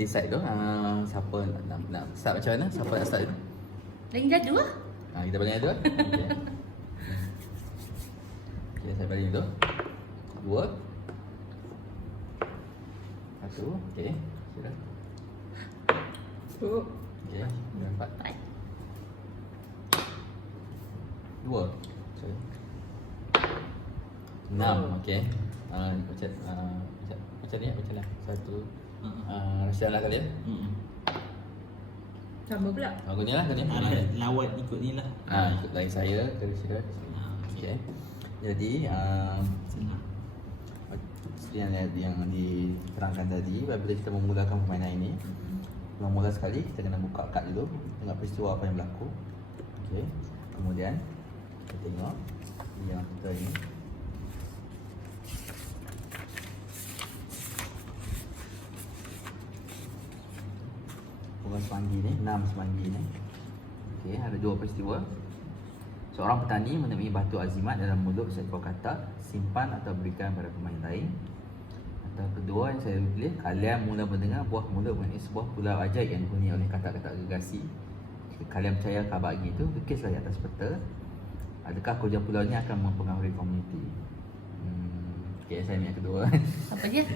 decide tu siapa nak start macam mana? Siapa nak start dulu? Lagi gaduh lah. Kita balik dulu. Okey. Okey, saya balik dulu. Dua. Satu. Okey. Sudah. Okey, empat. Dua. Sorry. Enam. Okey. Macam ni. Satu. Rasian lah kali ya. Sama pula. Gini lah. Lawat ikut ni lah. Ikut lain saya ke Syira. Okey. Jadi Senang. seperti yang diterangkan tadi, apabila kita memulakan permainan ini, mula sekali kita kena buka kad dulu, tengok peristiwa apa yang berlaku. Okey. Kemudian kita tengok yang kita ini. Bunga semanggi ni, 6 semanggi ni. Okey, ada dua peristiwa. Seorang petani menemui batu azimat dalam mulut seekor katak, simpan atau berikan pada pemain lain. Atau kedua yang saya pilih, kalian mula mendengar buah mulut mengenai sebuah pulau ajaib yang dihuni oleh katak-katak gergasi. Jika kalian percaya khabar itu, lukislah di atas peta. Adakah kerja pulau ini akan mempengaruhi komuniti? Okey, saya yang kedua. Apa dia?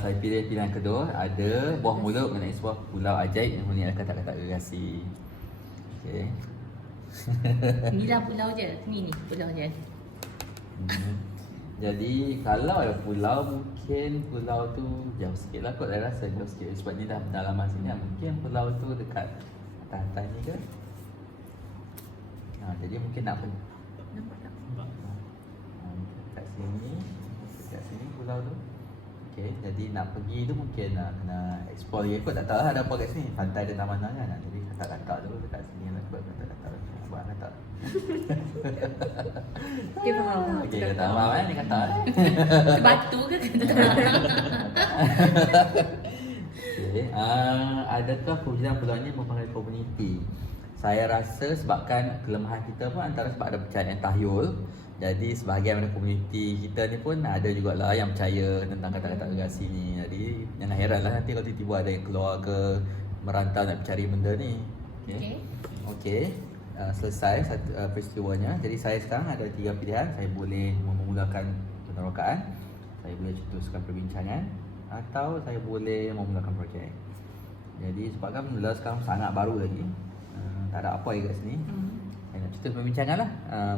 Saya pilih pilihan kedua. Ada buah mulut mengenai sebuah pulau ajaib yang dihuni oleh katak-katak gergasi. Okey. Inilah pulau je. Ni pulau je. Jadi kalau ada pulau, mungkin pulau tu jauh sikit lah kot. Saya rasa jauh sikit sebab ni dah pedalaman sini. Mungkin pulau tu dekat atas-atas ni ke. Jadi mungkin nak pergi Nampak tak? dekat sini pulau tu. Okey, jadi nak pergi tu mungkin kena explore dia kot. Tak tahu lah ada apa kat sini. Pantai dan taman kan. Jadi katak-katak tu dekat sini lah. Sebab katak-katak buat katak. Dia faham. Okey, kata faham ni katak. Itu batu ke kata? Okey, adakah kewujudan pulau ni mempengaruhi komuniti? Saya rasa sebabkan kelemahan kita pun antara sebab ada percayaan tahyul. Jadi sebahagian daripada komuniti kita ni pun ada jugalah yang percaya tentang kata-kata gergasi ni. Jadi jangan heranlah nanti kalau tiba-tiba ada yang keluar ke merantau nak cari benda ni. Okey. Selesai peristiwanya. Jadi saya sekarang ada 3 pilihan. Saya boleh memulakan penerokaan, saya boleh cetuskan perbincangan, atau saya boleh memulakan projek. Jadi sebabkan benda sekarang sangat baru lagi, tak ada apa lagi kat sini. Saya nak cetus perbincangan lah.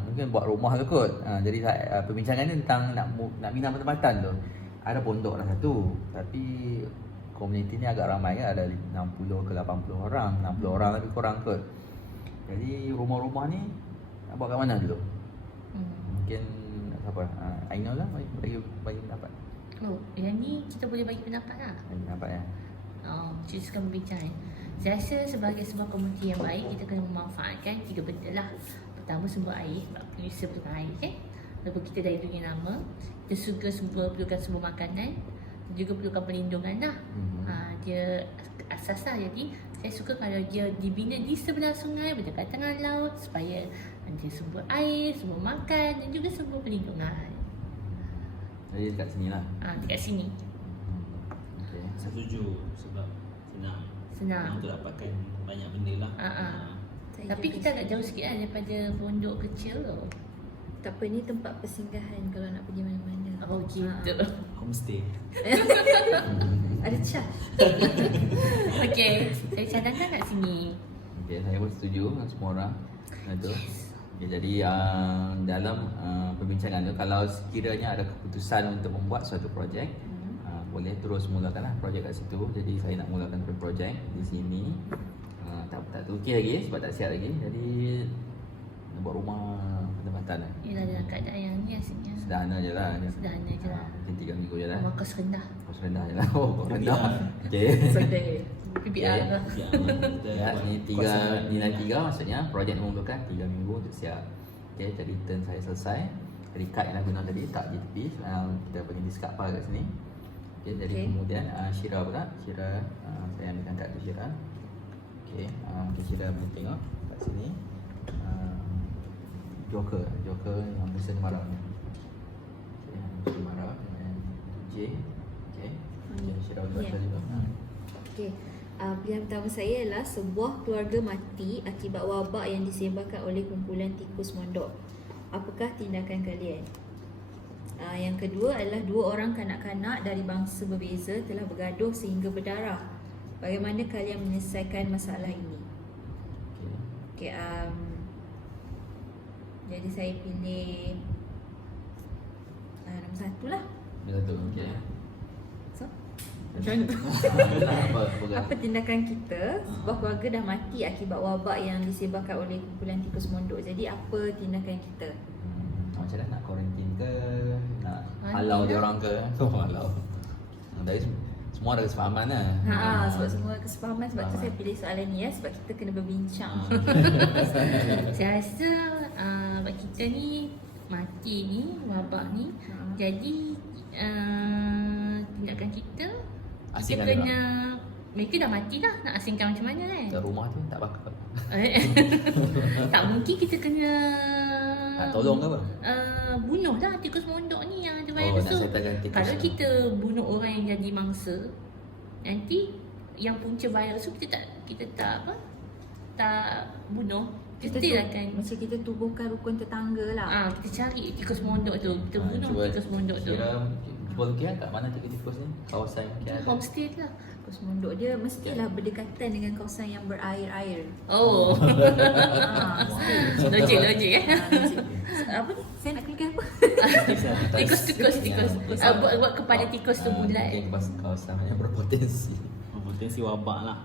Mungkin buat rumah tu kot. Jadi perbincangan ni tentang nak bina pertempatan tu. Ada pondok lah satu, tapi komuniti ni agak ramai kan. Ada 60 ke 80 orang, 60 orang lebih kurang kot. Jadi rumah-rumah ni nak buat kat mana dulu? Mungkin siapa? Ainul lah bagi pendapat. Oh, yang ni kita boleh bagi pendapat lah. Bagi pendapat ya. Cetuskan perbincangan. Saya rasa sebagai sebuah komuniti yang baik, kita kena memanfaatkan 3 benda lah. Pertama, sumber air, sebab manusia perlukan air kan. Walaupun kita dari dunia lama, kita perlukan sumber makanan, juga perlukan perlindungan lah. Dia asas lah. Jadi saya suka kalau dia dibina di sebelah sungai, berdekatan dengan laut, supaya ada sumber air, sumber makan dan juga sumber perlindungan. Jadi dekat sini lah. Dekat sini. Okay. Setuju sebab senang untuk dapatkan banyak benda lah. Tapi kita agak jauh sikit lah daripada pondok kecil tu. Tak apa, ni tempat persinggahan kalau nak pergi mana-mana. Oh gitu. Homestay. Ada charge. Okey, saya cadangkan kat sini. Okay, saya pun setuju dengan semua orang. Betul. Okay, jadi dalam perbincangan tu, kalau sekiranya ada keputusan untuk membuat suatu projek, boleh terus mulakanlah projek kat situ. Jadi saya nak mulakan projek di sini. Tak okey lagi sebab tak siap lagi. Jadi nak buat rumah pertempatan lah. Ialah dalam keadaan yang ni asalnya. Sederhana je lah. Sederhana je lah. Mungkin 3 minggu je lah. Rumah kos rendah. Kos rendah je lah. Kos rendah. Okay. Sedih. PBR lah. Ya, ni 3 nilai 3 maksudnya projek memerlukan 3 minggu untuk siap. Okay, jadi turn saya selesai. Jadi kad yang dah guna tadi tak di tepi. Kita boleh discard file kat sini. Okay, jadi kemudian Syira pula. Syira, saya ambilkan kad tu Syira. Okay, Syira boleh tengok kat sini. Joker yang Musa marah. Okay, Musa marah dengan J. Okay, Syira boleh baca juga. Okey. Pilihan pertama saya ialah sebuah keluarga mati akibat wabak yang disebarkan oleh kumpulan tikus mondok. Apakah tindakan kalian? Yang kedua adalah dua orang kanak-kanak dari bangsa berbeza telah bergaduh sehingga berdarah. Bagaimana kalian menyelesaikan masalah ini? Okey, jadi saya pilih nombor 1 lah. Bila tu okey. So, Apa tindakan kita? Sebuah keluarga dah mati akibat wabak yang disebarkan oleh kumpulan tikus mondok. Jadi apa tindakan kita? Macam mana, nak quarantine ke, nak Mati halau dia lah. orang ke? Halau. Dari semua ada kesefahaman lah. Sebab semua kesepahaman. Sebab tu saya pilih soalan ni ya. Sebab kita kena berbincang. Saya rasa bab kita ni mati ni, wabak ni. Jadi tindakan kita Asingkan kena, mereka dah mati dah, nak asingkan macam mana kan? Kat rumah tu tak bakal. Tak mungkin kita kena Nak tolong ke apa? bunuh dah tikus mondok ni yang ada Oh, virus nak tu. settlekan tikus Kalau tu. kita bunuh orang yang jadi mangsa, nanti yang punca virus tu kita tak bunuh. Kita akan macam kita tubuhkan rukun tetangga lah. kita cari tikus mondok tu, kita bunuh tikus mondok tu. Kira cuba lukis kat mana tikus ni? Kawasan KL. Homestay tu lah. Tikus mondok dia mestilah berdekatan dengan kawasan yang berair-air. Oh. Logik eh. Apa ni? Saya nak klikkan apa? Tikus. Buat kepada tikus tu bulat. Mungkin kawasan yang berpotensi. Potensi wabak lah.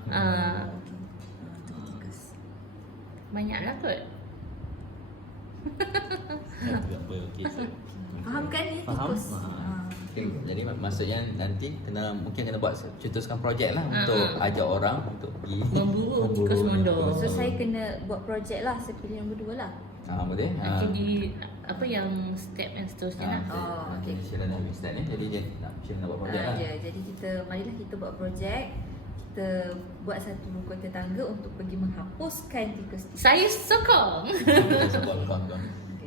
Tikus. Banyaklah kot. Tak apa, okey. Faham kan ni Faham? tikus? Okay, jadi maksudnya nanti mungkin kena buat cetuskan projek lah untuk ajak orang untuk pergi Memburu tikus mondok. So saya kena buat projek lah. Saya pilih nombor 2 lah. Boleh. Nanti di apa yang step yang seterusnya lah. okey. Syirah dah habis start ni. Jadi dia nak buat projek lah. Jadi marilah kita buat projek. Kita buat satu rukun tetangga untuk pergi menghapuskan tikus-tikus. Saya sokong. Sebab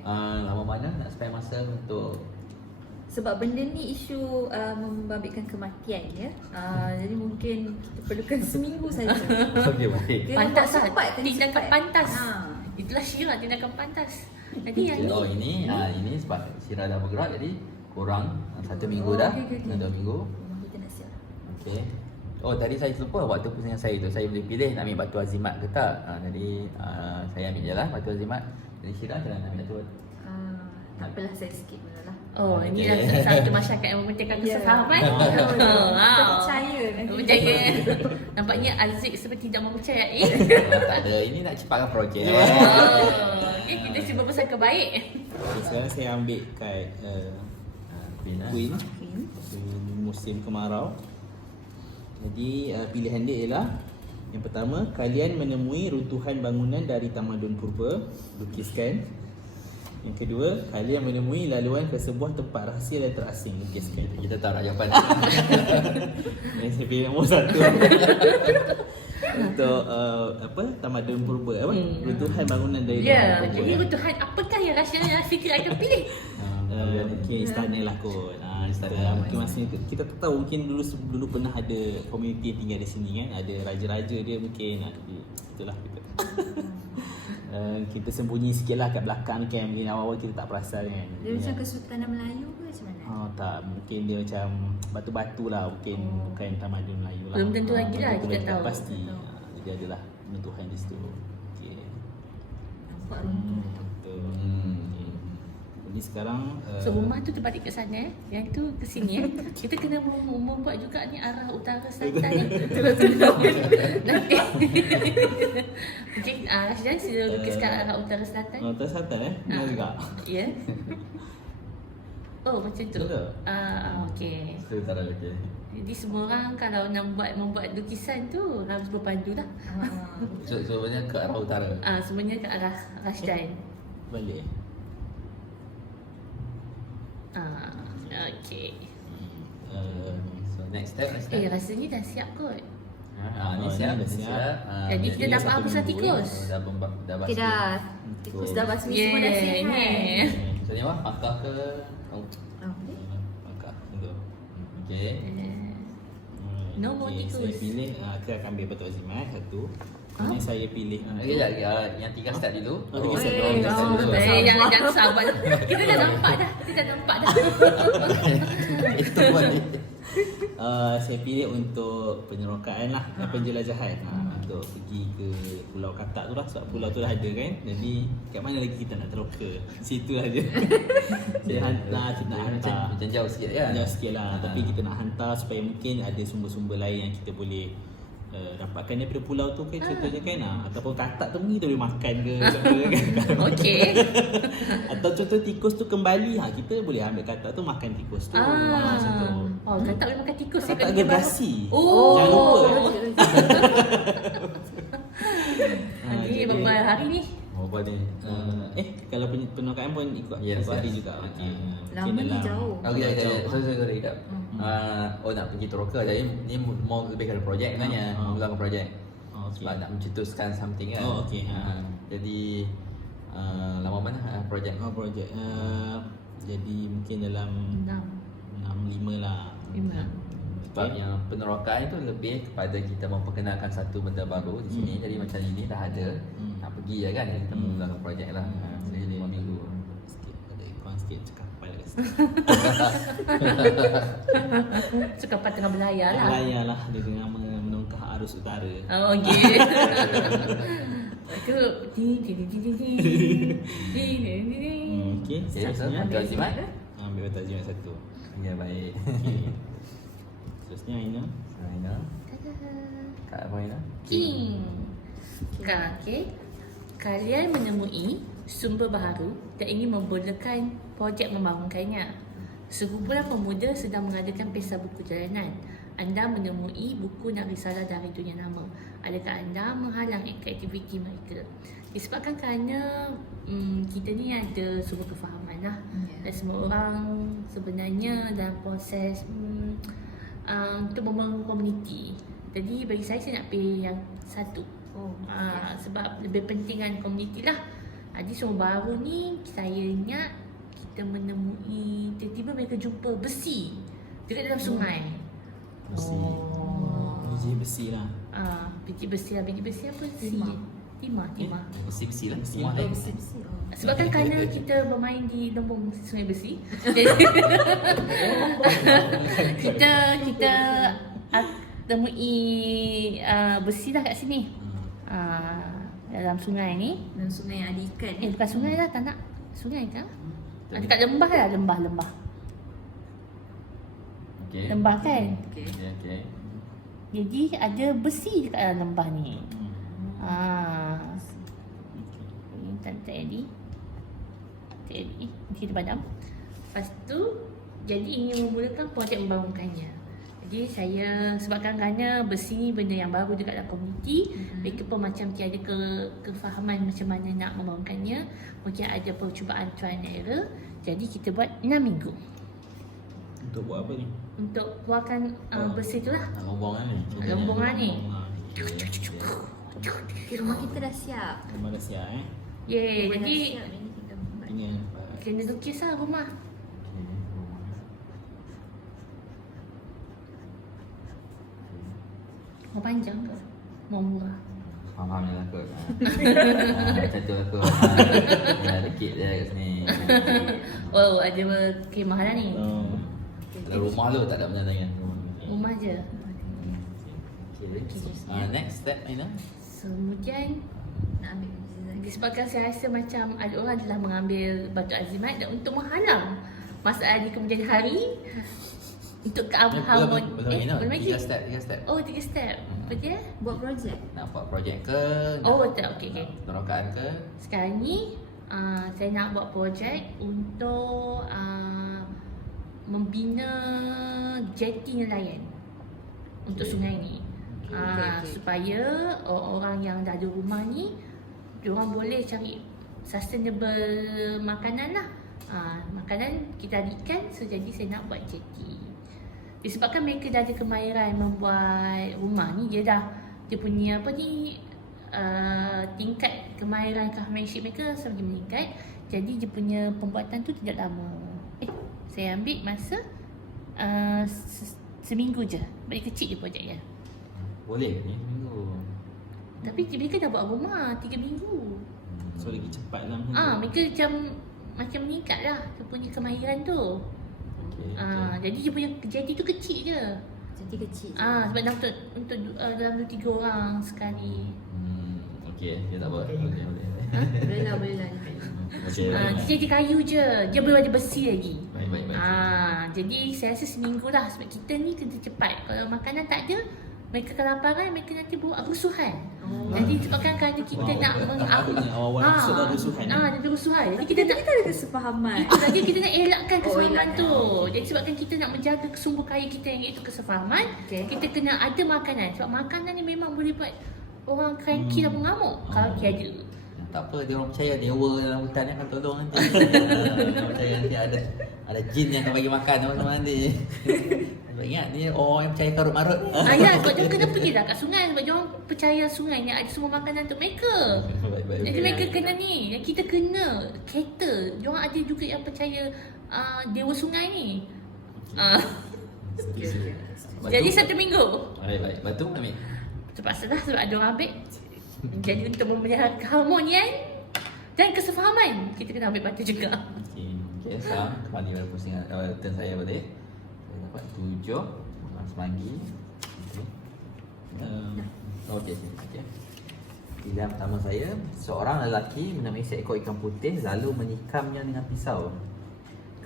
lama mana nak spend masa untuk Sebab benda ni isu membabitkan kematian ya. Jadi mungkin kita perlukan seminggu saja. okey baik. Kena Pantas buat lah. cepat, kena Tindakan cepat. pantas. Itulah Syirah, tindakan pantas. Nanti yang ni. Oh ini sebab Syirah dah bergerak jadi kurang 1 minggu dah. okey. 2 minggu. Kita nak siap. Okey. Oh tadi saya lupa waktu pusingan saya tu saya boleh pilih nak ambil batu azimat ke tak. Jadi saya ambil je lah batu azimat. Jadi Syirah macam mana nak ambil batu? Tak apalah, saya skip dulu lah. Oh, Okey. inilah satu masyarakat yang mementingkan kesefahaman. Kita percaya nanti. Percaya. Nampaknya Aziz seperti tidak mempercayai. Tak ada, ini nak cepatkan projek. Okay, kita cuba bersangka baik. Okay, sekarang saya ambil kat Queen. Musim kemarau. Jadi pilihan dia ialah yang pertama, kalian menemui runtuhan bangunan dari tamadun purba, lukiskan. Yang kedua, kalian menemui laluan ke sebuah tempat rahsia dan terasing, lukiskan. Kita tak nak jawapan. Yang saya pilih nombor 1. Untuk tamadun purba, runtuhan bangunan dari Ya, tamadun purba. jadi runtuhan apakah yang rahsia Fikri akan pilih? Mungkin istana lah kot. Istana. Mungkin masa kita tak tahu, mungkin dulu pernah ada komuniti yang tinggal di sini kan, ada raja-raja dia mungkin. Itulah kita. Kita sembunyi sikit lah kat belakang kan, mungkin awal-awal kita tak perasan kan. Dia macam Kesultanan Melayu ke macam mana? Tak, mungkin dia macam batu-batu lah, mungkin bukan tamadun Melayu lah. Belum tentu lagi lah, belum kita tentu tahu. Pasti. Jadi adalah runtuhan di situ. Okay. Nampak runtuh. Betul. Jadi sekarang So rumah tu terbalik ke sana, yang tu ke sini Kita kena membuat juga ni arah utara selatan ni. Nanti. Okey, Rashidan sila lukiskan arah utara selatan. utara selatan benar juga. Ya. Oh macam tu. Betul. Okey. Itu tak ada lagi. Jadi semua orang kalau nak membuat lukisan tu harus berpadu lah. So sebenarnya ke arah utara. Semuanya ke arah Rashidan. Balik. Okey. So next step. Rasanya dah siap kot. Ni siap, dah siap. Jadi kita dah faham pasal tikus. Dah dah Okay dah. Tikus dah basmi semua dah siap kan? So ni apa? Pakar ke? Boleh? Maka betul. Okey. No more Okey, saya tikus. pilih, saya akan ambil Batu Azimat satu. Kemudian saya pilih Sekejap, yang 3 step dulu. Oh, 3 step. Oh, 3 step dulu. Jangan sabar. Kita dah nampak dah. Itu boleh. Saya pilih untuk penyerokaan lah, penjelajahan. Untuk pergi ke Pulau Katak tu lah, sebab pulau tu dah ada kan. Jadi kat mana lagi kita nak teroka? Situ aja. Saya hantar, kita nak hantar. Macam jauh sikit kan? Jauh sikit lah, tapi kita nak hantar supaya mungkin ada sumber-sumber lain yang kita boleh dapatkan daripada pulau tu kan, contohnya kan, ataupun katak tu mungkin kita boleh makan ke kan. Okey. Atau contoh tikus tu kembali, kita boleh ambil katak tu makan tikus tu. Contoh. Oh, katak boleh makan tikus. Katak gergasi. Oh. Jangan lupa. Jadi berapa hari ni? Apa ni? Kalau penukaan pun ikut Yes, berapa hari yes. juga. Lama ni jauh. Okey, sorry, sekejap. Nak pergi Teroka, jadi ni mau lebih kepada projek sebenarnya, memulakan projek. Sebab nak mencetuskan something kan. Oh, okey. Jadi lama mana projek? Projek jadi mungkin dalam 6-5 lah. 5. Sebab yang penerokan itu lebih kepada kita memperkenalkan satu benda baru di sini. Jadi macam ini dah ada, nak pergi ya kan, jadi kita memulakan projek lah. Jadi 5 minggu. Sikit ada ikon sikit cakap kepala kat situ. Sekapan tengah berlayar lah. Layar lah dia dengan menongkah arus utara. Oh, okey. Itu Okey, seterusnya Batu Azimat? ambil Batu Azimat satu. Ya, baik. Okey. Seterusnya Aina. Aina. Kak apa Aina? King. Okey. Kalian menemui sumber baharu dan ingin memulakan projek membangunkannya. Sekumpulan pemuda sedang mengadakan pesta buku jalanan. Anda menemui buku dan risalah dari dunia nama. Adakah anda menghalang aktiviti mereka? Disebabkan kerana kita ni ada sumber kefahaman lah. Dan semua orang sebenarnya dalam proses untuk membangun komuniti. Jadi bagi saya nak pilih yang satu. Sebab lebih pentingan komuniti lah. Jadi semua baru ni saya ingat kita menemui, tiba-tiba mereka jumpa besi dekat dalam sungai. Besi. Biji besi lah. Biji besi lah. Biji besi apa sih? Timah. Besi-besi lah. Timah. Sebabkan kerana kita bermain di lombong sungai besi. Jadi kita temui besi lah kat sini. Dalam sungai ni. Dan sungai yang ada ikan. Bukan sungai lah, tak nak. Sungai kan? Dekat lembah lah, lembah. Okey. Lembah kan? Okey. Jadi ada besi dekat dalam lembah ni. Ini tak Eddie. Kita padam. Lepas tu jadi ingin memulakan projek membangunkannya. Jadi saya sebabkan kerana besi ni benda yang baru dekat dalam komuniti, mereka pun macam tiada kefahaman macam mana nak membangunkannya. Mungkin ada percubaan try and error. Jadi kita buat 6 minggu. Untuk buat apa ni? Untuk keluarkan besi tu lah. Lombongan ni. Lombongan ni. Rumah kita dah siap. Memang dah siap Yeay, Rumah dah jadi siap, ini kita buat. Dengan kena lukis lah rumah. Mau panjang ke? Mau murah? Faham je lah kot. Macam tu lah kot. Ada kit dia kat sini. Oh, ada kemah lah ni. Kalau rumah tu tak ada macam-macam. Rumah je. Next step Aina. Kemudian Nak ambil besi lagi. disebabkan saya rasa macam ada orang telah mengambil Batu Azimat dan untuk menghalang masalah di kemudian hari untuk keharmonian. Belum lagi. 3 step. Oh, 3 step. Apa dia? Buat projek. Nak buat projek ke? Oh, tak. Okey. Penerokaan ke? Sekarang ni saya nak buat projek untuk membina jeti nelayan untuk sungai ni. Supaya orang yang dah ada rumah ni, diorang boleh cari sustainable makanan lah. Makanan kita ada ikan, so jadi saya nak buat jeti. Disebabkan mereka dah ada kemahiran membuat rumah ni, dia punya apa ni, tingkat kemahiran craftsmanship mereka semakin meningkat. Jadi dia punya pembuatan tu tidak lama. Saya ambil masa seminggu je. Balik kecil je projeknya. Boleh ke ni seminggu? Tapi mereka dah buat rumah 3 minggu. So lagi cepat lah macam tu. Mereka macam meningkat lah dia punya kemahiran tu. Okay, Jadi dia punya jadi tu kecil je. Jadi kecil. Sebab dah untuk dalam 2-3 orang sekali. Okay, dia tak buat. Boleh. Boleh lah. Okay. Dia jadi kayu je. Dia belum ada besi lagi. Baik. Jadi saya rasa seminggu lah. Sebab kita ni kena cepat. Kalau makanan tak ada, mereka kelaparan, mereka nanti buat rusuhan. Jadi sebabkan kerana kita nak Takutnya awal-awal episod dah rusuhan. Ada rusuhan. Jadi kita nak Kita ada kesepahaman. itu lagi kita nak elakkan kesefahaman elakkan. tu. Jadi sebabkan kita nak menjaga sumber kaya kita yang iaitu kesefahaman, kita kena ada makanan. Sebab makanan ni memang boleh buat orang cranky dan mengamuk kalau tiada. Tak apa, dia orang percaya dewa dalam hutan ni akan tolong nanti. Dia percaya nanti ada jin yang akan bagi makan sama-sama nanti. Sebab ingat ni orang yang percaya karut marut. Ya, sebab dia kena pergi dah kat sungai. Sebab dia orang percaya sungai ni ada semua makanan untuk mereka. Baik. Jadi mereka kena ni. Kita kena cater. Dia orang ada juga yang percaya dewa sungai ni. Jadi 1 minggu. Baik. Batu ambil. Terpaksa dah sebab ada orang ambil. Jadi untuk memelihara keharmonian dan kesefahaman, kita kena ambil batu juga. Okay, sekarang kembali pada pusingan turn saya balik. Saya dapat 7 semanggi. Okay. Pilihan pertama saya, seorang lelaki menemui seekor ikan putih lalu menikamnya dengan pisau.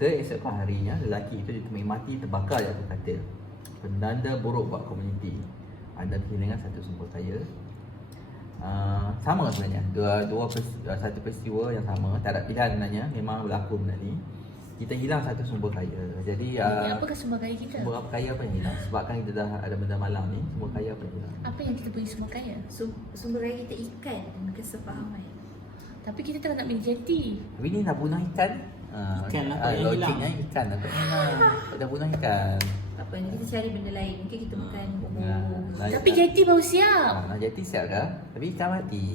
Keesokan harinya, lelaki itu ditemui mati terbakar di atas katil. Penanda buruk buat komuniti. Anda kehilangan satu sumber kaya. Sama sebenarnya, satu peristiwa yang sama, tak ada pilihan sebenarnya, memang berlaku benda ni. Kita hilang satu sumber kaya. Jadi Apakah sumber kaya kita? sumber kaya apa yang hilang? Sebabkan kita dah ada benda malang ni, sumber kaya apa yang hilang? Apa yang kita beri sumber kaya? Sumber kaya kita ikan dan kesepahaman. Tapi kita tengah nak menjadi. Tapi ni nak bunuh ikan. Ikan lah yang logiknya hilang. ikan lah. Tak dah bunuh ikan. Tak apa, kita cari benda lain. Mungkin kita makan Tapi jeti baru siap. Nak jadi siap dah. Tapi ikan mati.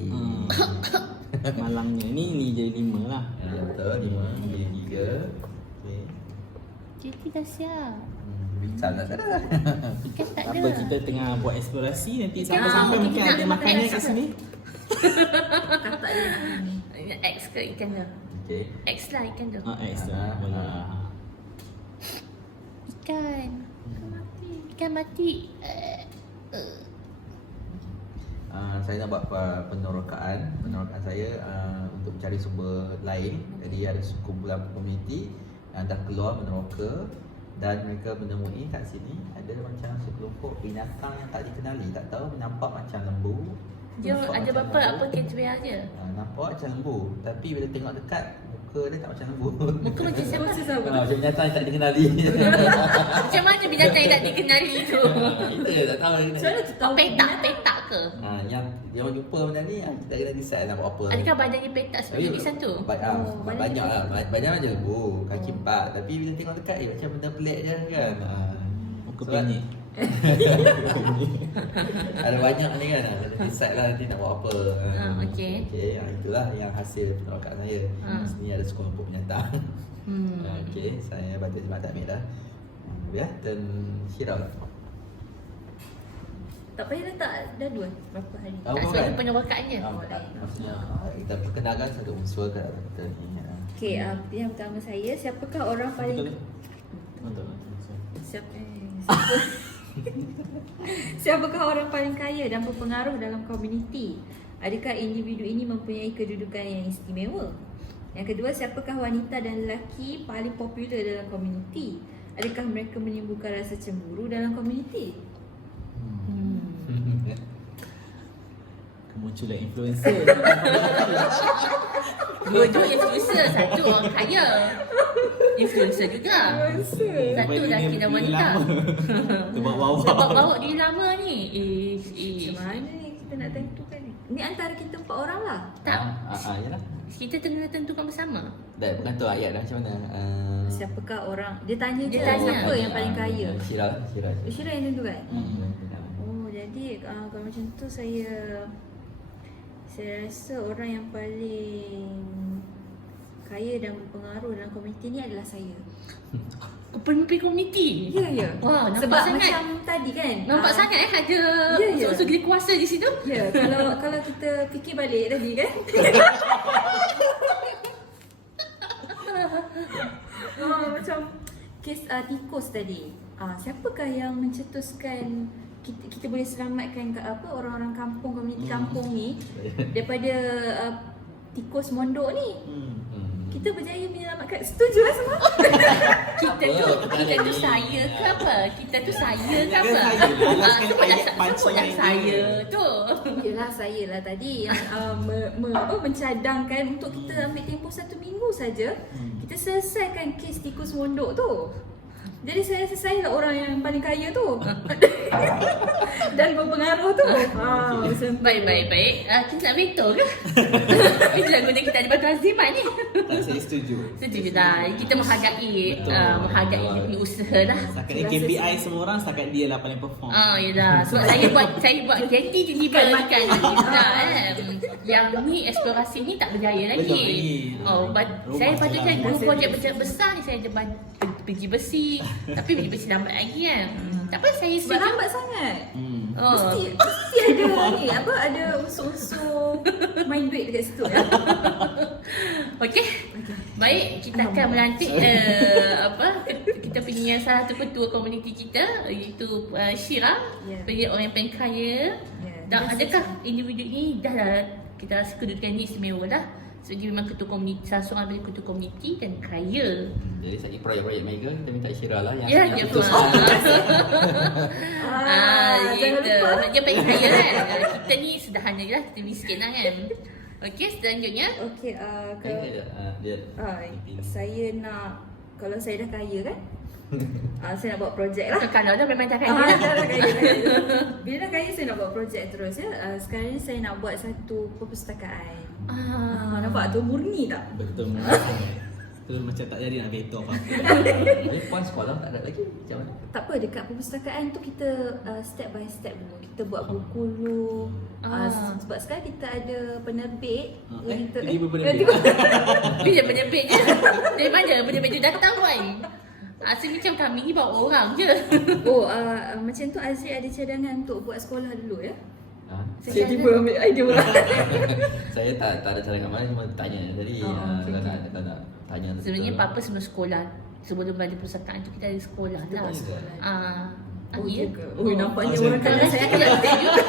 Malangnya ni jadi 5 lah. Ya, betul. 5, jadi 3. Okay. Jeti dah siap. Ikan tak ada. Ikan tak ada. Apa kita tengah buat eksplorasi, nanti Ikan sampai-sampai kita mungkin nak ada makan makanan ikan. kat sini. katak dia ni. X ke ikan tu? Okay. X lah ikan tu. Extra. Boleh. Ikan. Ikan mati. Saya nak buat penerokaan saya untuk mencari sumber lain. Jadi ada kumpulan komuniti yang dah keluar meneroka dan mereka menemui kat sini ada macam sekelompok binatang yang tak dikenali, tak tahu, nampak macam lembu. Dia nampak ada macam berapa lembu. apa kriteria dia? Nampak macam lembu, tapi bila tengok dekat muka dia tak macam lembu. Muka macam siapa? Macam binatang yang tak dikenali. Macam mana binatang yang tak dikenali tu? Kita tak tahu dia Macam mana tu tahu? Petak ke? yang dia orang jumpa benda ni, kita kena decide nak buat apa. Adakah badannya petak seperti lukisan tu? Banyak lah, banyak macam lembu, kaki 4. Tapi bila tengok dekat, macam benda pelik je kan. Muka Sebab- penyik. Ada banyak ni kan, kena decide lah nanti nak buat apa. Okey. Itulah yang hasil penerokaan saya. Sini ada sekelompok binatang. Okey, saya baca Jumaat Takmir dah. Ya, dan Syirah. Tak payah letak dah 2 berapa hari. Oh, Tak bukan. sebab penerokaannya. Maksudnya kita perkenalkan satu unsur ke dalam kita ni. Okey, pilihan pertama saya, siapakah orang paling Betul. Siapakah orang paling kaya dan berpengaruh dalam komuniti? Adakah individu ini mempunyai kedudukan yang istimewa? Yang kedua, siapakah wanita dan lelaki paling popular dalam komuniti? Adakah mereka menimbulkan rasa cemburu dalam komuniti? Kemunculan influencer. Dua-dua influencer, satu orang kaya. Influencer juga. Satu lelaki dan wanita. Terbawa-bawa. Sebab bawa dia lama ni. Macam mana ni kita nak tentukan ni? Ni antara kita 4 orang lah. Tak. Yalah. Kita kena tentukan bersama. Dah bukan tu ayat dah macam mana? Siapakah orang? Dia tanya Dia je tanya. siapa yang paling kaya. Syirah. Syirah yang tentukan? Hmm. Oh, jadi kalau macam tu saya rasa orang yang paling kaya dan berpengaruh dalam komuniti ni adalah saya. Pemimpin komuniti. Ya. Wah, nampak Sebab sangat. macam tadi kan. Nampak sangat ada Ya. unsur gila kuasa di situ. Ya, kalau kita fikir balik tadi kan. Macam kes tikus tadi. Siapakah yang mencetuskan kita boleh selamatkan orang-orang kampung, komuniti kampung ni daripada tikus mondok ni? Kita berjaya menyelamatkan. Setuju lah semua? Kita tu saya ke apa? Kita tu saya ke Jangan apa? saya lah. Sebutlah saya tu. Yelah, saya lah tadi yang mencadangkan untuk kita ambil tempoh 1 minggu saja. Kita selesaikan kes tikus mondok tu. Jadi saya lah orang yang paling kaya tu. Dan berpengaruh tu. Macam tu. Baik. Kita nak veto ke? Itu lah guna kita ada batu azimat ni. Tak, saya setuju. Setuju dah. Kita menghargai dia punya usaha lah. Setakat ni KPI semua orang, setakat dia lah paling perform. Yelah. Sebab saya buat jeti tiba-tiba ikan yang ni eksplorasi ni tak berjaya lagi. Saya patutnya dulu projek besar ni saya ada pergi besi. Tapi pergi besi lambat lagi kan. Tak apa, saya Sebab setuju. lambat sangat. Oh. Mesti ada ni ada unsur-unsur main duit dekat situ ya. Okey. Baik, kita akan melantik kita punya salah satu ketua komuniti kita, iaitu Syira, Ya. orang yang paling kaya. Ya. Dan adakah individu ni dah kita rasa kedudukan ni istimewa lah. Sebab dia memang ketua komuniti, salah seorang dari ketua komuniti dan kaya. Jadi sagi proyek-proyek mega kita minta Syira lah yang Ya, yang dia putuskan. Jangan lupa. Dia paling kaya kan. Kita ni sederhana je lah, kita miskin lah kan. Okey, selanjutnya. Okey, Dia saya nak, kalau saya dah kaya kan, saya nak buat projek lah. Kalau dah memang dah kaya Dah lah. kaya. Bila dah kaya saya nak buat projek terus ya. Sekarang ni saya nak buat satu perpustakaan. Nampak tu murni tak? Betul. Betul, macam tak jadi nak veto apa-apa. Tapi puan sekolah tak ada lagi. Macam mana? Tak apa, dekat perpustakaan tu kita step by step dulu. Kita buat buku dulu. Sebab sekarang kita ada penerbit yang kita Jadi berpenerbit. Bila penerbit je. Dari mana penerbit tu datang kan? Asal macam kami ni bawa orang je. Macam tu Azri ada cadangan untuk buat sekolah dulu ya. Saya tiba ambil idea pula. Saya tak ada cara kat mana, cuma tanya. Jadi Okay. kalau nak tanya Sebenarnya apa sebelum sekolah, sebelum belajar perpustakaan tu kita ada sekolah Kita lah. ada. Ya. Nampaknya Oh, orang saya kaya saya akan tak juga.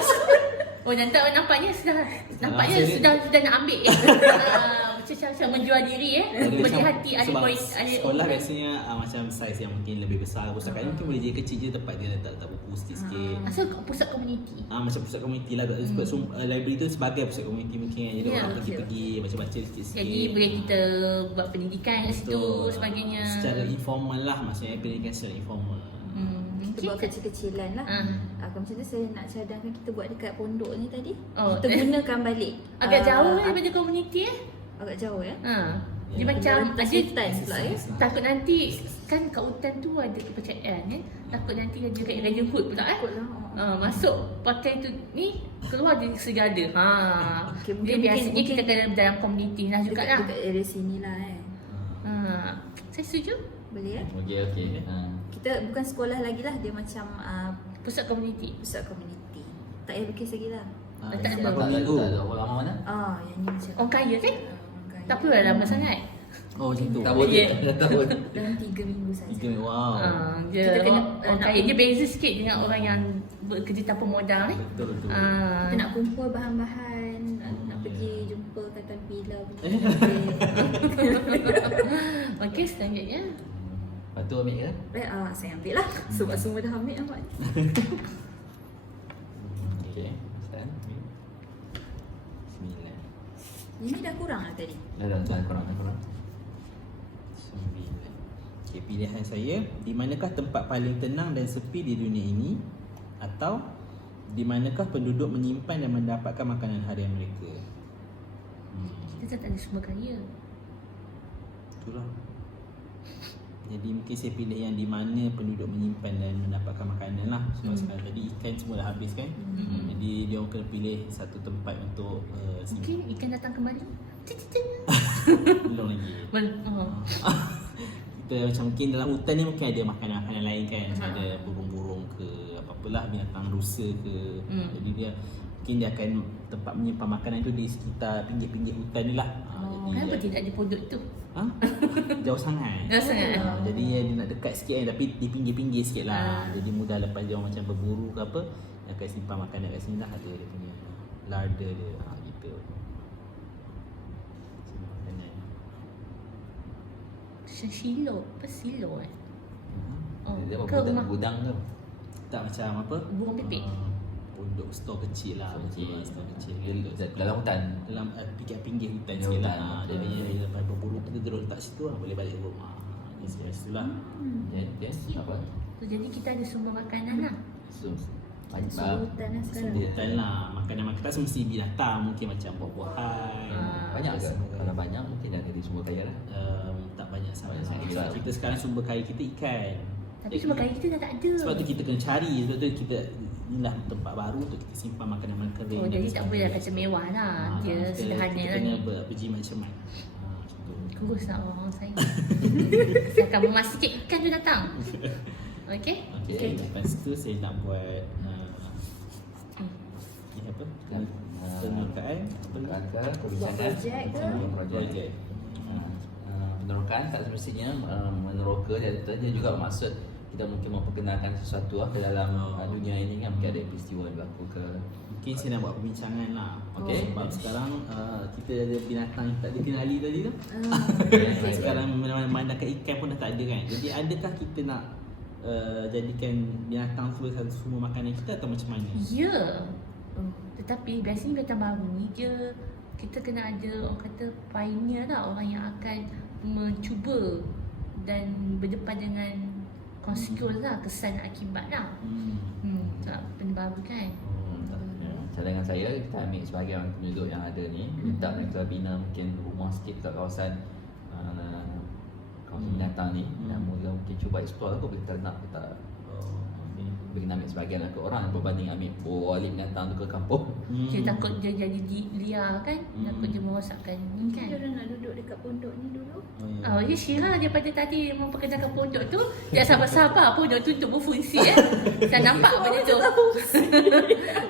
Nampaknya sudah nak ambil. Macam menjual diri Beri hati ahli sebab poin sekolah biasanya macam saiz yang mungkin lebih besar. Perpustakaan mungkin boleh jadi kecil je, tempat dia letak buku sikit-sikit. Asal pusat komuniti. Macam pusat komuniti lah. Sebab library tu sebagai pusat komuniti mungkin. Jadi Ya, orang pergi-pergi baca-baca sikit-sikit. Jadi boleh kita buat pendidikan kat situ Betul. sebagainya. Secara informal lah, maksudnya pendidikan secara informal. kita buat kecil-kecilan lah. Macam tu saya nak cadangkan kita buat dekat pondok ni tadi. Kita gunakan balik. Agak jauh daripada komuniti Agak jauh ya. Dia macam ada hutan pula ya. takut nanti kan kat hutan tu ada kepercayaan takut nanti ada kat Raja Hood pula masuk pakai tu ni keluar dia segada. Okay, Dia biasanya kita kena dalam komuniti lah jugalah. Dekat area sini lah Saya setuju. Boleh ya. Okey. Kita bukan sekolah lagi lah, dia macam Pusat komuniti. pusat komuniti. Tak payah lukis lagi lah. Tak ada. Tak ada orang lama mana? Yang ni macam Orang kaya kan? orang kaya. Tak perlu lama sangat. Oh macam tu. Tahun Ya. tahun. Dalam 3 minggu saja. Wow. Dia Kita kena, orang nak kaya. Dia beza sikit dengan orang yang bekerja tanpa modal ni. Betul. Kita nak kumpul bahan-bahan, nak pergi jumpa kata bila Okey, selanjutnya. Lepas tu ambil ke? saya ambil lah. Sebab semua dah ambil Ahmad. Okey. Stand. 9. Ini dah kurang lah tadi. Dah kurang. 9. Okay, pilihan saya, di manakah tempat paling tenang dan sepi di dunia ini, atau di manakah penduduk menyimpan dan mendapatkan makanan harian mereka? Kita tak ada semua kaya. Itulah. Jadi mungkin saya pilih yang di mana penduduk menyimpan dan mendapatkan makanan lah. Sebab sekarang tadi ikan semua dah habis kan. Jadi dia orang kena pilih satu tempat untuk simpan. Mungkin ikan datang kembali. Cik. Belum lagi. Oh. Kita macam mungkin dalam hutan ni mungkin ada makanan-makanan lain kan. Macam ada burung-burung ke apa-apalah, binatang rusa ke. Jadi dia mungkin dia akan tempat menyimpan makanan tu di sekitar pinggir-pinggir hutan ni lah. Kenapa tidak ada pondok tu? Jauh sangat. Jauh sangat. Jadi dia nak dekat sikit kan, tapi di pinggir-pinggir sikit lah. Jadi mudah lepas dia orang macam berburu ke apa, dia akan simpan makanan kat sini lah. Ada dia punya larder dia gitu. Simpan makanan. Silo. Apa silo Oh, Dia ke buat rumah gudang ke? Tak macam apa? burung pipik. Pondok store kecil lah. Okey. Store kecil. Dalam hutan. Dalam pinggir-pinggir hutan Pinggir sikit hutan. lah. Jadi lepas berburu kita terus letak situ lah, boleh balik rumah. Jadi situ lah. Yes, apa? So, jadi kita ada sumber makanan lah. So, Hutan lah sekarang. Hutan lah. Makanan-makanan tak semesti binatang. Mungkin macam buah-buahan. banyak ke? Kalau banyak mungkin ada di sumber kaya lah. Tak banyak sangat. Banyak sangat. Kita sekarang sumber kaya kita ikan. Tapi sumber kaya kita dah tak ada. Sebab tu kita kena cari. Sebab tu kita inilah tempat baru untuk kita simpan makanan-makanan kering. Oh, dan jadi tak boleh lah sebagainya. kata mewah lah. Dia kita sederhana lah kena ni. berjimat-jimat. Macam tu. Kurus lah orang saya. Saya akan memastikan ikan tu datang. Okey? Okay. Lepas tu saya nak buat ni apa? Penerokaan. Penerokaan ke? Buat Perbincangan. projek ke? Projek. Penerokan tak semestinya meneroka dia juga maksud kita mungkin memperkenalkan sesuatu ke dalam dunia ini kan, mungkin ada peristiwa yang berlaku ke. Mungkin saya nak buat perbincangan lah. Okey. Sebab sekarang kita ada binatang yang tak dikenali tadi tu. Sekarang memandangkan ikan pun dah tak ada kan. Jadi adakah kita nak jadikan binatang sebagai satu sumber makanan kita atau macam mana? Ya. Tetapi biasanya binatang baru ni dia kita kena ada orang kata pioneer lah, orang yang akan mencuba dan berdepan dengan konsekuensi lah, kesan akibat lah. Tak benda baru kan. Cadangan saya, kita ambil sebagai orang penduduk yang ada ni, minta mereka bina mungkin rumah sikit kat kawasan binatang ni, dan mula mungkin cuba explore aku boleh ternak ke tak. Bagi ambil sebahagian lah ke orang berbanding ambil balik binatang tu ke kampung. Dia takut dia jadi liar kan, takut dia merosakkan ni kan. Dia orang nak duduk dekat pondok ni dulu. Dia Syirah daripada tadi memperkenalkan pondok tu. Dia sabar-sabar pondok tu untuk berfungsi Saya nampak benda tu.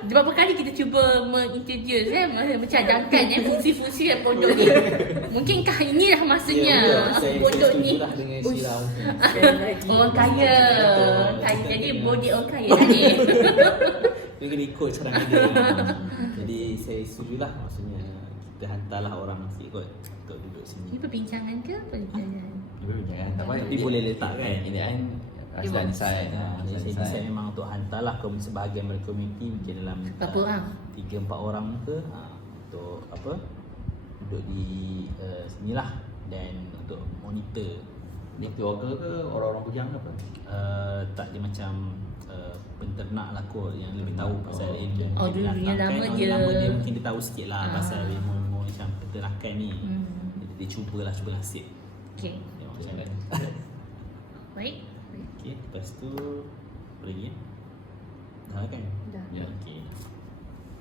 Berapa kali kita cuba mengintroduce mencadangkan fungsi-fungsi kat pondok ni. Mungkinkah inilah masanya pondok ni. Saya dengan Syirah mungkin. Orang kaya. Jadi body orang kaya tadi. Dia kena ikut cadangan dia. Jadi saya setujulah, maksudnya kita hantarlah orang sikit kot untuk duduk sini. Ini perbincangan ke perbincangan? Jangan tak payah. Tapi boleh letak kan? Ini kan Aslan design. Jadi saya design memang untuk hantarlah ke sebahagian dari komuniti, mungkin dalam Berapa orang? 3-4 orang ke untuk apa, duduk di sinilah dan untuk monitor. Ni keluarga ke orang-orang bujang ke apa? Tak, dia macam penternak lah kot yang lebih tahu pasal ilmu. Oh, dulu dunia lama dia- Lama dia mungkin dia tahu sikit lah pasal ilmu macam penternakan ni. Hmm. Jadi dia cuba nasib. Okey. Tengok macam mana. Baik. Okey, lepas tu apa lagi ya? Dah kan? Dah. Ya. Okey.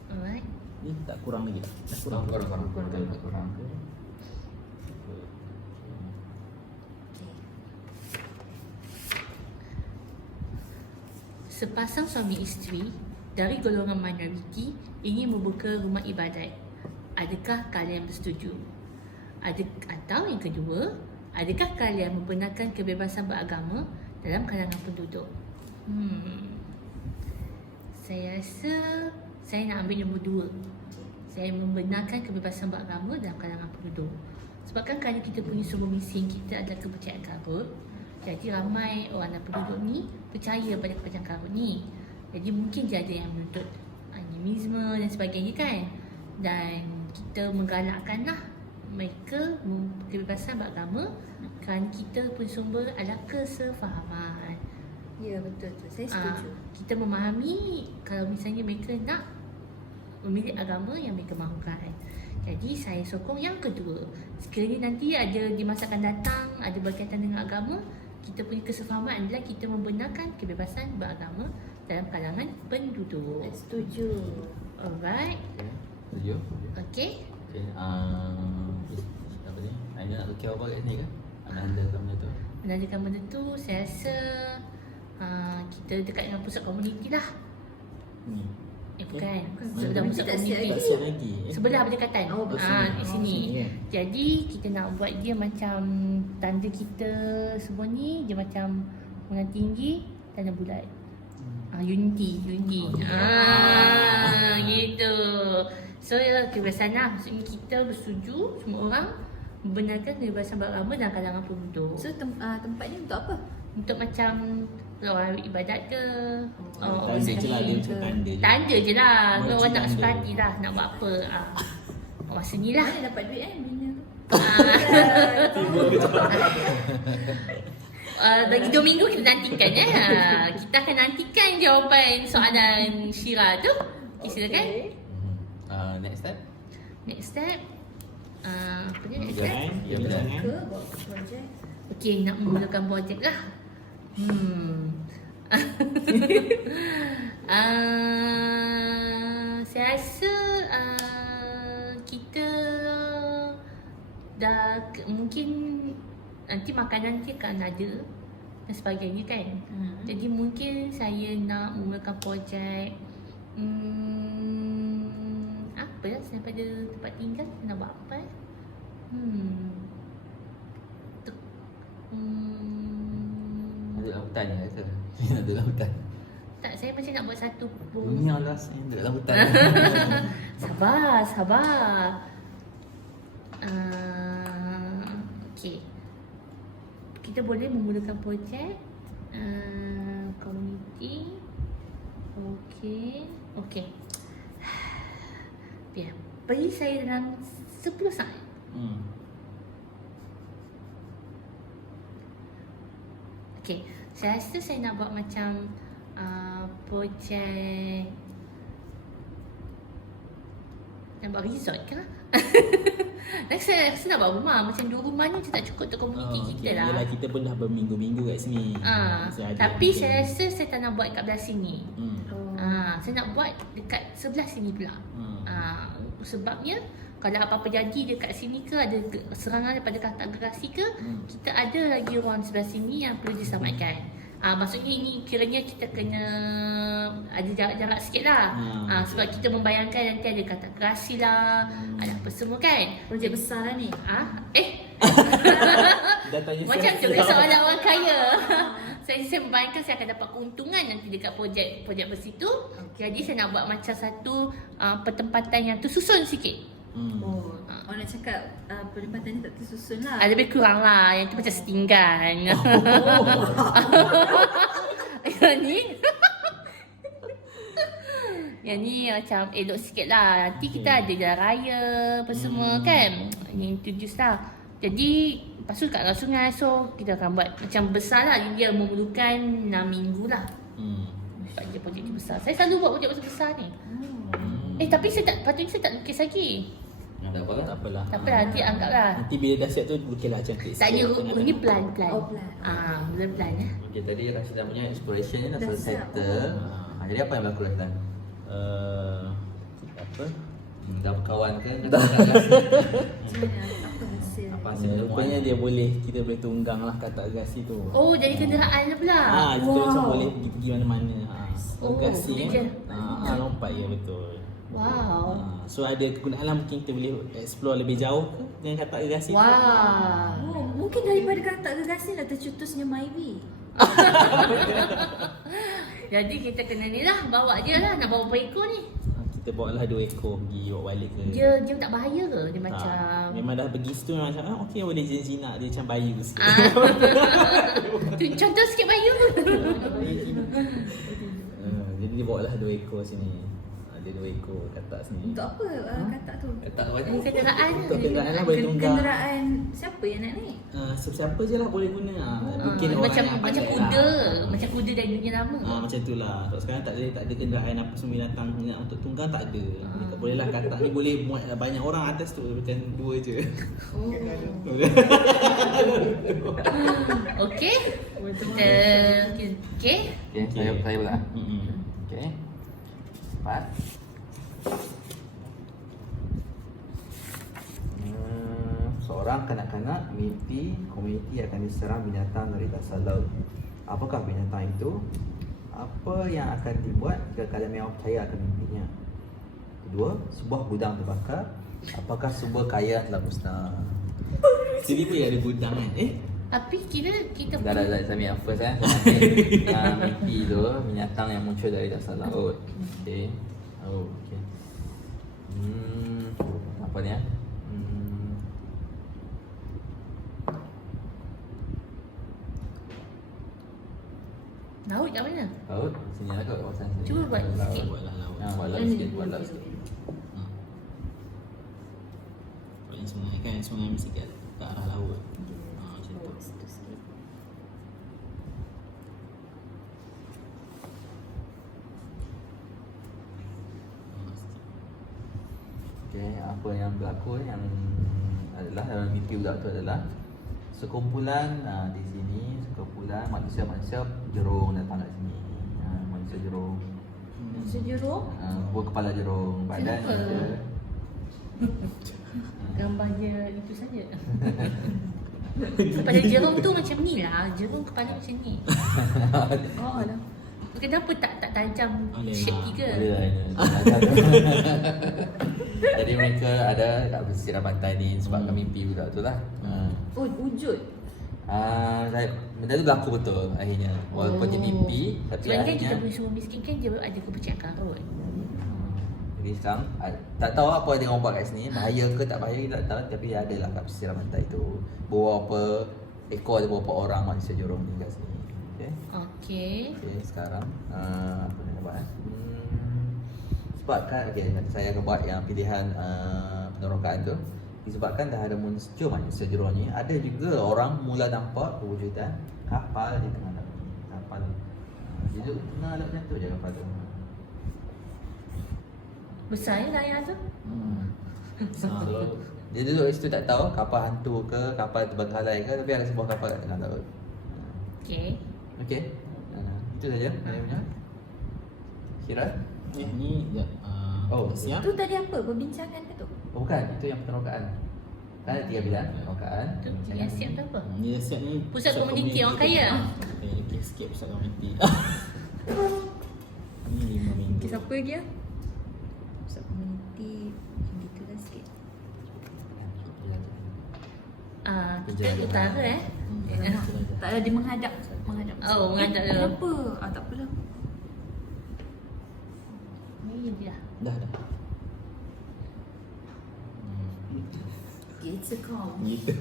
Alright. Ni tak kurang lagi tak? Dah kurang. Kurang. Sepasang suami isteri dari golongan minoriti ingin membuka rumah ibadat. Adakah kalian bersetuju? Atau yang kedua, adakah kalian membenarkan kebebasan beragama dalam kalangan penduduk? Saya rasa saya nak ambil nombor 2. Saya membenarkan kebebasan beragama dalam kalangan penduduk. Sebabkan kerana kita punya sumber mesin kita adalah kepercayaan karut, jadi ramai orang dan penduduk ni percaya pada kepercayaan karut ni. Jadi mungkin dia ada yang menuntut animisme dan sebagainya kan. Dan kita menggalakkanlah mereka kebebasan beragama kerana kita pun sumber adalah kesefahaman. Ya, betul tu. Saya setuju. Kita memahami kalau misalnya mereka nak memilih agama yang mereka mahukan. Jadi saya sokong yang kedua. Sekiranya nanti ada di masa akan datang ada berkaitan dengan agama, kita punya kesefahaman adalah kita membenarkan kebebasan beragama dalam kalangan penduduk. Setuju. Alright. Setuju? Okay. Okay. Apa ni? Dia nak tukar apa kat sini ke? Nak handle benda tu. Menandakan benda tu, saya rasa kita dekat dengan pusat komuniti lah. Bukan. Sebelah pusat Tak siap komuniti. Tak siap lagi. Sebelah berdekatan. Oh, Di sini. sini, kan? Jadi kita nak buat dia macam tanda kita semua ni dia macam warna tinggi, tanda bulat. Unity. Gitu. So kebiasaan lah. Maksudnya kita bersetuju semua orang membenarkan kebebasan beragama dalam kalangan penduduk. So tempat ni untuk apa? Untuk macam orang ibadat ke, Tanda je lah, dia macam tanda je. tanda je lah. Wajib Kalau orang tak tanda. suka hati lah nak buat apa. Masa ni lah. Mana dapat duit bina tu? Bagi 2 minggu kita nantikan kita akan nantikan jawapan soalan Syira tu. Okay, silakan. Next step. Next step. Apa ni next step? Jangan, Ya, jangan. Ke buat projek? Okay, nak memulakan projek lah. Saya rasa kita dah mungkin nanti makanan nanti akan ada dan sebagainya kan. Jadi mungkin saya nak memulakan projek apa lah daripada tempat tinggal saya nak buat apa Ada dalam hutan je kata. Ada dalam hutan. tak, saya macam nak buat satu pun. Dunia lah saya ada dalam hutan. Sabar. Okay. Kita boleh memulakan projek komuniti. Okay. Biar beri saya dalam 10 saat. Okay. Saya rasa saya nak buat macam projek nak buat resort ke? Saya nak buat rumah. Macam 2 rumah ni macam tak cukup untuk komuniti kita lah. Yelah, kita pun dah berminggu-minggu kat sini. Masih ada Tapi mungkin. saya rasa saya tak nak buat kat belah sini. Saya nak buat dekat sebelah sini pula. Sebabnya kalau apa-apa jadi dekat sini ke, ada serangan daripada katak gerasi ke, kita ada lagi orang sebelah sini yang perlu diselamatkan. Maksudnya ini kiranya kita kena ada jarak-jarak sikit lah. Sebab kita membayangkan nanti ada katak gerasi lah, ada apa semua kan. Projek besar lah ni. Dah tanya Macam tu siap-siap. soalan orang kaya. Saya membayangkan saya akan dapat keuntungan nanti dekat projek bersih tu. Jadi saya nak buat macam satu pertempatan yang tersusun sikit. Orang nak cakap perlimpatannya tak tersusun lah. Lebih kurang lah. Yang tu macam setinggan. Yang ni macam elok sikit lah. Nanti kita ada jalan raya apa semua kan. Yang introduce lah. Jadi lepas tu kat sungai. So kita akan buat macam besar lah. Dia memerlukan 6 minggu lah. Sebab dia projek tu besar. Saya selalu buat projek besar ni. Tapi patutnya saya tak lukis lagi. Tak apa lah. Tak apalah. Tak apalah, nanti anggaplah. Nanti bila dah siap tu lukislah cantik Tak ada, ni plan-plan. Oh, plan. Plan ya. Okay, tadi Rashidah punya exploration ni dah Dah selesai siap. settle. Jadi apa yang berlaku Rashidah? Apa? Dah berkawan ke? Macam mana? Apa hasil? Apa hasil Rupanya pertemuan? dia boleh, kita boleh tunggang lah katak gerasi tu. Oh, jadi kenderaan lah pula. Kita macam boleh pergi mana-mana. Gerasi boleh kan. je. Lompat ya, betul. Wow. So ada kegunaan lah, mungkin kita boleh explore lebih jauh ke dengan katak gerasi tu. Wow. Mungkin daripada katak gergasin lah tercetusnya Myvi. Jadi kita kena ni lah, bawa je lah. Nak bawa berapa ekor ni? Kita bawa lah 2 ekor pergi bawa balik ke. Dia tak bahaya ke? Dia Tak. macam Memang dah pergi situ memang macam okey boleh jinak dia macam bayu sikit. tu contoh sikit bayu. Jadi dia bawa lah 2 ekor sini. Ada 2 ekor katak sini. Untuk apa katak tu? Tak apa Ini kenderaan. Untuk kenderaan lah boleh tunggang. Kenderaan siapa yang nak naik? Siapa je lah boleh guna. Mungkin orang Macam yang macam pandai kuda. lah. Macam kuda dari dunia lama. Macam tu lah. Sebab sekarang tak ada kenderaan apa semua binatang nak untuk tunggang tak ada. Boleh lah katak ni boleh muat banyak orang atas tu, macam 2 je. Okey. Kita okey. Okay, saya pula. Mm-mm. Okay. Cepat. Seorang akan kanak-kanak mimpi komuniti akan diserang binatang dari dasar laut. Apakah binatang itu? Apa yang akan dibuat jika kalian memang percaya akan mimpinya? Kedua, sebuah gudang terbakar. Apakah sumber kaya telah musnah? Cerita ada gudang kan? Tapi kita Dah saya ambil yang first kan. Yang mimpi tu binatang yang muncul dari dasar laut. Okay. Oh, okay. Apa ni ah? laut kat mana? Laut sini lah kot kawasan sini. Cuba buat Laut. sikit. Buatlah laut. Buat laut sikit, buat laut sikit. Buat yang sungai kan, sungai mesti kat arah laut. Macam tu. Situ sikit. Okay, apa yang berlaku yang adalah dalam mimpi budak tu adalah sekumpulan di sini, sekumpulan manusia-manusia jerung datang kat sini. Manusia jerung. Sejurung. Berkepala jerung, badan Kenapa? ada. Gambarnya itu saja. Kepala jerung tu macam ni lah. Jerung kepala macam ni. Oh lah. Kenapa tak tajam Boleh shape lah. tiga? Boleh lah ini. Jadi mereka ada kat pesisir pantai ni sebabkan mimpi budak tu lah. Oh, wujud. Saya benda tu berlaku betul akhirnya. Walaupun dia mimpi tapi Sebab kan kita akhirnya boleh suruh miskin kan dia ada kepercayaan karut. jadi sekarang tak tahu apa yang orang buat kat sini, bahaya ke tak bahaya kita tak tahu, tapi ada lah kat pesisir pantai tu beberapa ekor ada beberapa orang manusia jorong ni kat sini. Okey. Okay, sekarang apa nak buat sebabkan nanti saya akan buat yang pilihan penerokaan tu. Disebabkan dah ada muncul manusia jerung ni, ada juga orang mula nampak kewujudan kapal di tengah laut ni. Kapal dia duduk tengah laut macam tu je kapal tu. Besar ya layar tu? So, dia duduk kat situ tak tahu kapal hantu ke, kapal terbengkalai ke, tapi ada sebuah kapal kat tengah laut. Okey. Okey. Itu saja saya punya. Kira? Ni sekejap. Oh, siap. Tu tadi apa? Perbincangan ke tu? Oh, bukan, itu yang penerokaan. Kan ada 3 bidang penerokaan. Tu yang siap tu apa? Ni siap ni Pusat komuniti orang kaya. Okey, sikit pusat komuniti. Ni 5 minggu. Okay, siapa lagi ya? Pusat komuniti. Macam gitu lah sikit. Kita utara Tak ada, dia menghadap. Menghadap. Oh, menghadap dia. Kenapa? Tak apalah. Ni dia. Dah. Okay, it's a calm. Gitu.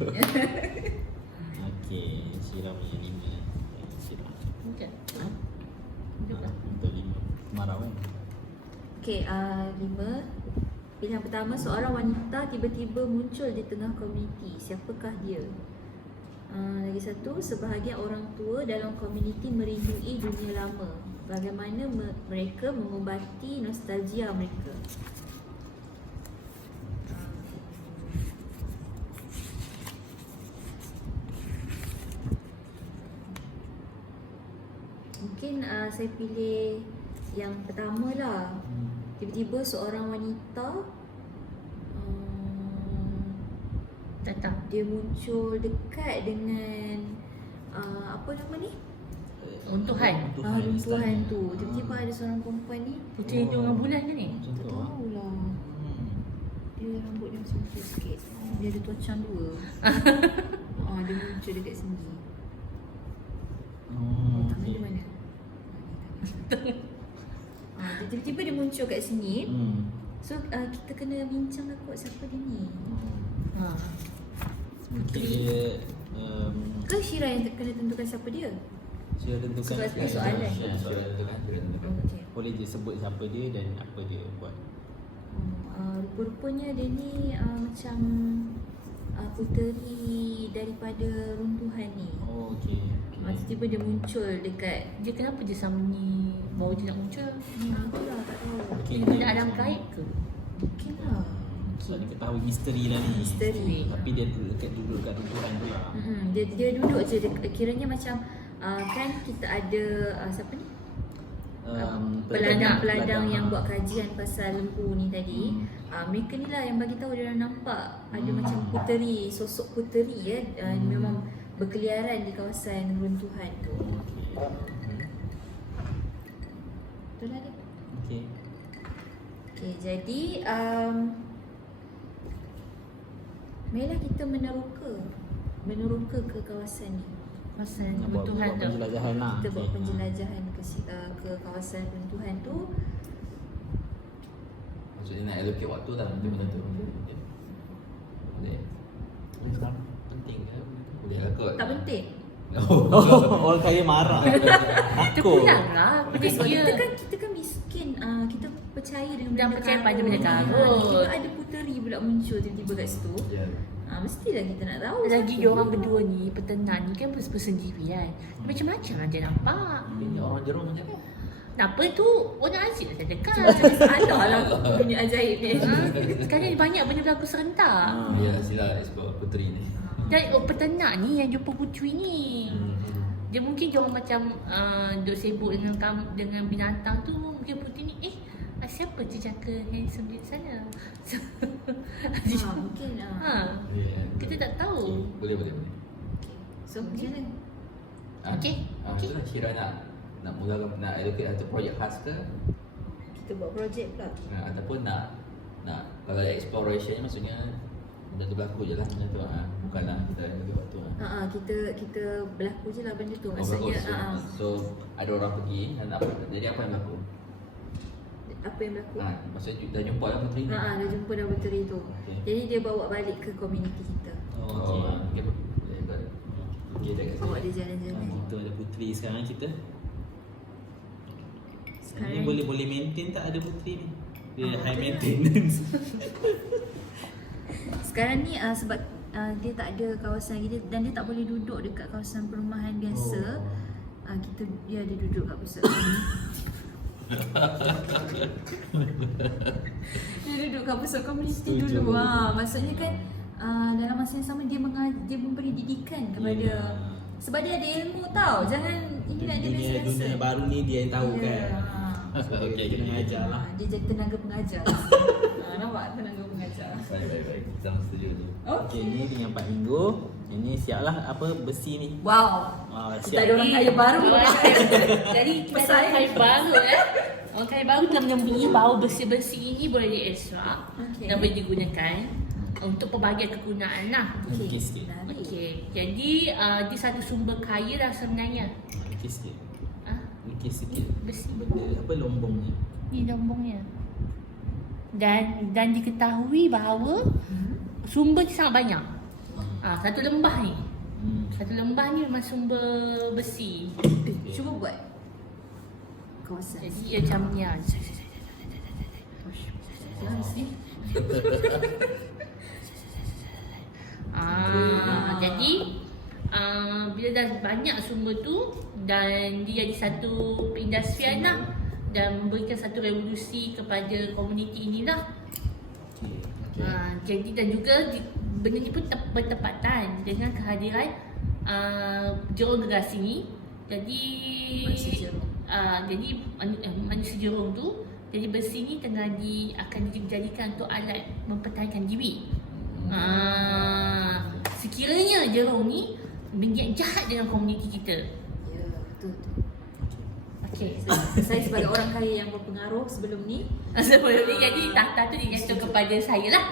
Okey, siram yang 5. Siram. Mudah. Mudah lah. Untuk 5 kemarau kan. Okay, 5. Pilihan pertama, seorang wanita tiba-tiba muncul di tengah komuniti. Siapakah dia? Lagi satu, sebahagian orang tua dalam komuniti merindui dunia lama. Bagaimana mereka mengubati nostalgia mereka? Mungkin saya pilih yang pertama lah. Tiba-tiba seorang wanita Datang. dia muncul dekat dengan apa nama ni? Runtuhan. Runtuhan tu. Tiba-tiba ada seorang perempuan ni. Puteri hidung dengan bulan ke ni? Macam Tak tu. tahu lah. Dia rambut dia macam tu sikit. Dia ada tuacan 2. Dia muncul dekat sini. Tangan dia mana? Dia tiba-tiba dia muncul kat sini. So kita kena bincang lah kot siapa dia ni. Mungkin dia Ke Syira yang kena tentukan siapa dia? sudah tentukan Sebab dia soalan. Okay. Boleh je sebut siapa dia dan apa dia buat. Rupa-rupanya dia ni macam puteri daripada runtuhan ni. Oh, okey. Tiba-tiba dia muncul dekat Dia kenapa dia sembunyi baru dia nak muncul? Itulah tak tahu. Mungkin Dia benda alam gaib ke? Mungkin lah. Sebab dia ketahui misteri lah ni. Misteri. Tapi dia duduk kat runtuhan tu lah. Dia duduk je kiranya macam kan kita ada siapa ni? peladang-peladang yang buat kajian pasal lembu ni tadi, mereka ni lah yang bagi tahu dia orang nampak ada macam puteri, sosok puteri memang berkeliaran di kawasan runtuhan tu. Betul lah dia. Okey. Okay, jadi marilah kita meneroka ke kawasan ni. Kawasan Buat runtuhan tu. penjelajahan lah. Kita buat Okey. penjelajahan ke kawasan runtuhan tu. Maksudnya nak allocate waktu lah untuk benda tu. Boleh. Boleh sekarang penting ke? Boleh lah kot. Tak penting. Orang kaya marah. Aku. Terpulang lah Sebab dia. kita kan miskin, kita percaya dengan Dan benda percaya pada karut. benda karut. Tiba-tiba ada puteri pula muncul tiba-tiba kat situ. Ya. Mestilah kita nak tahu. Lagi siapa. dia orang berdua ni, peternak ni kan bersendiri kan. Macam-macam lah dia nampak. Ini orang jerung macam ni. Kenapa tu orang Aziz dah dekat. Salah lah dunia ajaib ni. Sekarang banyak benda berlaku serentak. Ya, sila explore puteri ni. Dan peternak ni yang jumpa puteri ni. Dia mungkin dia orang macam duk sibuk dengan binatang tu. Mungkin puteri ni siapa jejaka handsome di sana? Mungkin Kita tak tahu. Boleh. So macam mana? Okey. Okey. Itulah Syira nak mulakan nak allocate satu projek khas ke? Kita buat projek pula. Ataupun nak kalau exploration ni maksudnya benda tu berlaku je lah benda tu. Bukanlah kita bagi waktu. Kita berlaku je lah benda tu. Maksudnya Maksudnya so ada orang pergi dan jadi apa yang berlaku? apa yang berlaku? Maksudnya dah jumpa lah puteri ni. Dah jumpa dah puteri tu. Okey. Jadi dia bawa balik ke komuniti kita. Oh, okey. Boleh buat. Okey dah kat Bawa sini. dia jalan-jalan. Kita ada puteri sekarang kita. Sekarang Ni boleh maintain tak ada puteri ni? Dia high betul lah. maintenance. Sekarang ni sebab dia tak ada kawasan lagi dan dia tak boleh duduk dekat kawasan perumahan biasa. Dia duduk kat pusat ni. Dia duduk kat pusat komuniti Setuju. dulu. Maksudnya kan dalam masa yang sama dia memberi didikan kepada sebab dia ada ilmu tau. Jangan ini nak dia biasa-biasa. Dunia baru ni dia yang tahu kan. So, Okey, kita okey. mengajar lah. Dia jadi tenaga pengajar. Nampak tenaga pengajar. Baik. Kita setuju tu. Okey, ni tinggal 4 minggu. Ini siaplah apa besi ni. Wow. Kita ada orang kaya baru. Jadi kita ada orang kaya baru Orang kaya baru telah menyembunyi bahawa besi-besi ini boleh diekstrak dan boleh digunakan untuk pelbagai kegunaan lah. Okey sikit. Okey, jadi dia satu sumber kaya lah sebenarnya. Okey sikit. Okey Ni sikit. besi Dia apa lombong ni? ni lombongnya. Dan diketahui bahawa sumber dia sangat banyak. Satu lembah ni. Satu lembah ni memang sumber besi. Cuba buat kawasan. Jadi ia macam ni lah. Jadi bila dah banyak sumber tu dan dia jadi satu perindustrian lah dan memberikan satu revolusi kepada komuniti inilah. Jadi dan juga benda ni pun bertepatan dengan kehadiran jerung gerasi ni. Jadi manusia jerung tu, jadi besi ni tengah akan dijadikan untuk alat mempertahankan diri. Sekiranya jerung ni berniat jahat dengan komuniti kita. Ya, betul. Okey. Saya sebagai orang kaya yang berpengaruh sebelum ni. Sebelum ni jadi tahta tu dijatuh kepada saya lah.